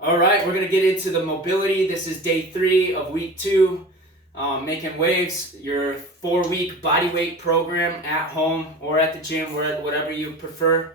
All right, we're going to get into the mobility. This is day 3 of week 2, Making Waves, your 4-week body weight program at home or at the gym, whatever you prefer.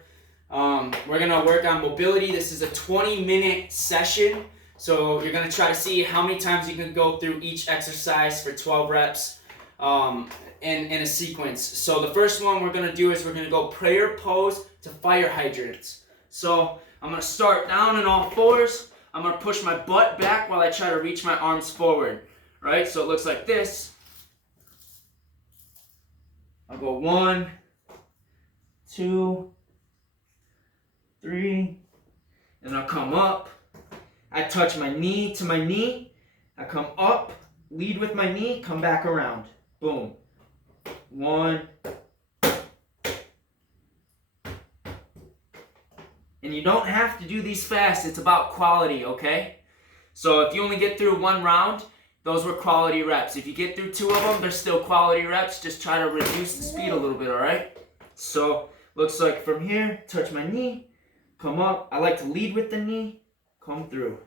We're going to work on mobility. This is a 20-minute session, so you're going to try to see how many times you can go through each exercise for 12 reps in a sequence. So the first one we're going to do is we're going to go prayer pose to fire hydrants. So I'm going to start down on all fours. I'm going to push my butt back while I try to reach my arms forward, right? So it looks like this. I'll go 1, 2, 3, and I'll come up. I touch my knee to my knee. I come up, lead with my knee, come back around. Boom. 1. And you don't have to do these fast. It's about quality, okay? So if you only get through 1 round, those were quality reps. If you get through 2 of them, they're still quality reps. Just try to reduce the speed a little bit, all right? So looks like from here, touch my knee, come up. I like to lead with the knee, come through.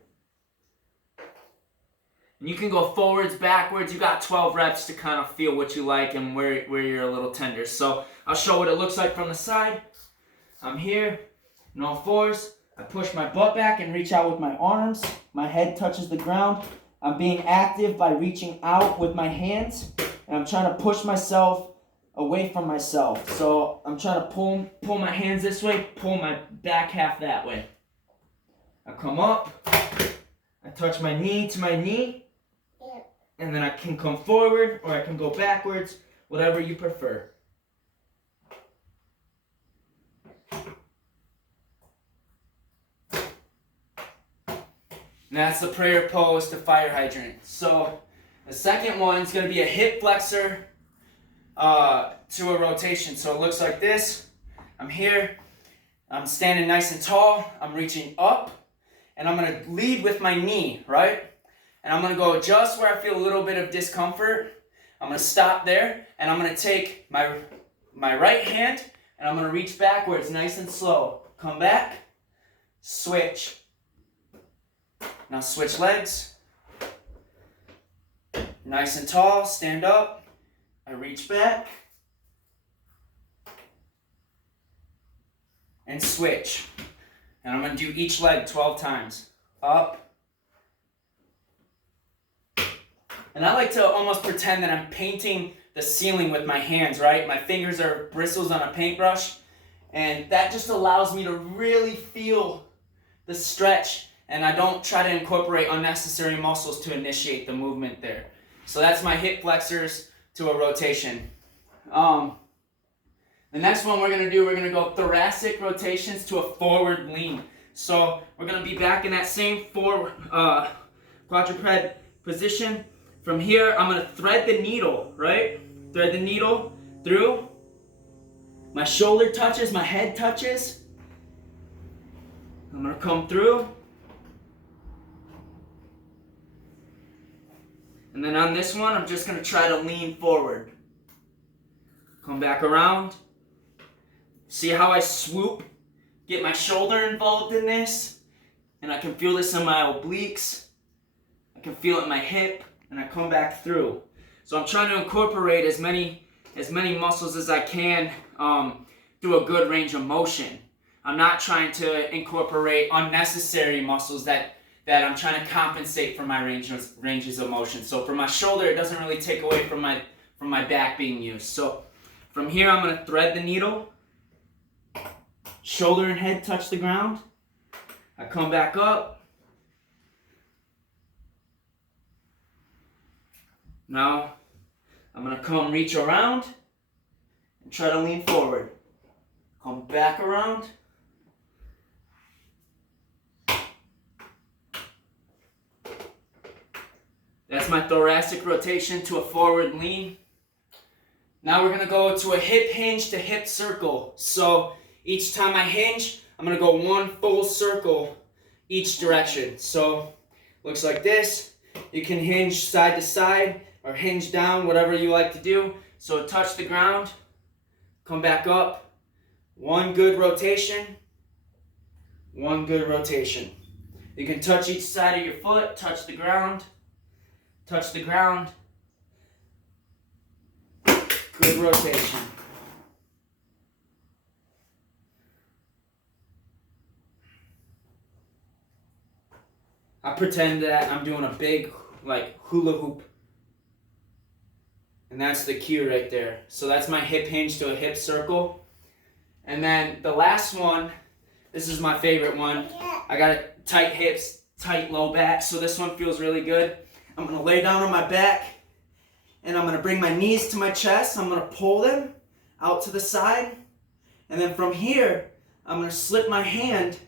And you can go forwards, backwards. You got 12 reps to kind of feel what you like and where you're a little tender. So I'll show what it looks like from the side. I'm here. On all fours, I push my butt back and reach out with my arms. My head touches the ground. I'm being active by reaching out with my hands, and I'm trying to push myself away from myself. So I'm trying to pull my hands this way, pull my back half that way. I come up, I touch my knee to my knee, and then I can come forward or I can go backwards, whatever you prefer. And that's the prayer pose to fire hydrant. So the second one is going to be a hip flexor to a rotation. So it looks like this. I'm here. I'm standing nice and tall. I'm reaching up. And I'm going to lead with my knee, right? And I'm going to go just where I feel a little bit of discomfort. I'm going to stop there. And I'm going to take my right hand. And I'm going to reach backwards nice and slow. Come back. Switch. Now switch legs. Nice and tall, stand up. I reach back. And switch. And I'm going to do each leg 12 times. Up. And I like to almost pretend that I'm painting the ceiling with my hands, right? My fingers are bristles on a paintbrush. And that just allows me to really feel the stretch. And I don't try to incorporate unnecessary muscles to initiate the movement there. So that's my hip flexors to a rotation. The next one we're going to go thoracic rotations to a forward lean. So we're going to be back in that same forward quadruped position. From here, I'm going to thread the needle, right? Thread the needle through. My shoulder touches, my head touches. I'm going to come through. And then on this one, I'm just going to try to lean forward. Come back around. See how I swoop? Get my shoulder involved in this. And I can feel this in my obliques. I can feel it in my hip. And I come back through. So I'm trying to incorporate as many muscles as I can through a good range of motion. I'm not trying to incorporate unnecessary muscles that I'm trying to compensate for my ranges of motion. So for my shoulder, it doesn't really take away from my back being used. So from here, I'm going to thread the needle. Shoulder and head touch the ground. I come back up. Now, I'm going to come reach around and try to lean forward. Come back around. That's my thoracic rotation to a forward lean. Now we're going to go to a hip hinge to hip circle. So each time I hinge, I'm going to go 1 full circle each direction. So looks like this. You can hinge side to side or hinge down, whatever you like to do. So touch the ground, come back up. 1 good rotation. 1 good rotation. You can touch each side of your foot, touch the ground, touch the ground. Good rotation. I pretend that I'm doing a big, like, hula hoop. And that's the cue right there. So that's my hip hinge to a hip circle. And then the last one, this is my favorite one. I got tight hips, tight low back, so this one feels really good. I'm gonna lay down on my back, and I'm gonna bring my knees to my chest. I'm gonna pull them out to the side. And then from here, I'm gonna slip my hand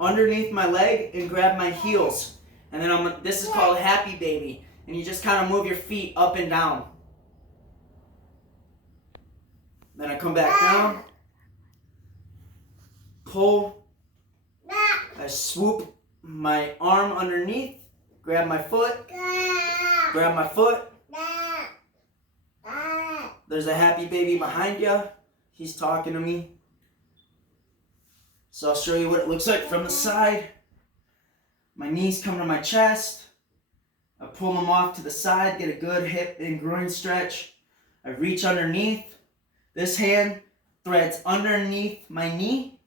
underneath my leg and grab my heels. And then this is called Happy Baby. And you just kind of move your feet up and down. Then I come back down, pull, I swoop my arm underneath, grab my foot, grab my foot. There's a happy baby behind you. He's talking to me. So I'll show you what it looks like from the side. My knees come to my chest. I pull them off to the side, get a good hip and groin stretch. I reach underneath. This hand threads underneath my knee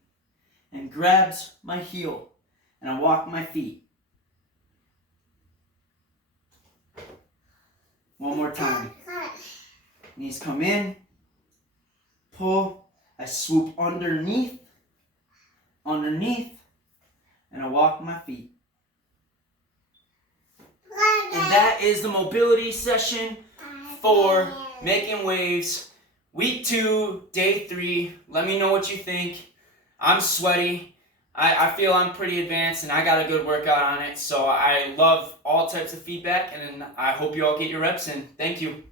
and grabs my heel. And I walk my feet. One more time. Knees come in, pull, I swoop underneath, and I walk my feet. And that is the mobility session for Making Waves. Week 2, day 3. Let me know what you think. I'm sweaty. I feel I'm pretty advanced and I got a good workout on it. So I love all types of feedback and I hope you all get your reps in. Thank you.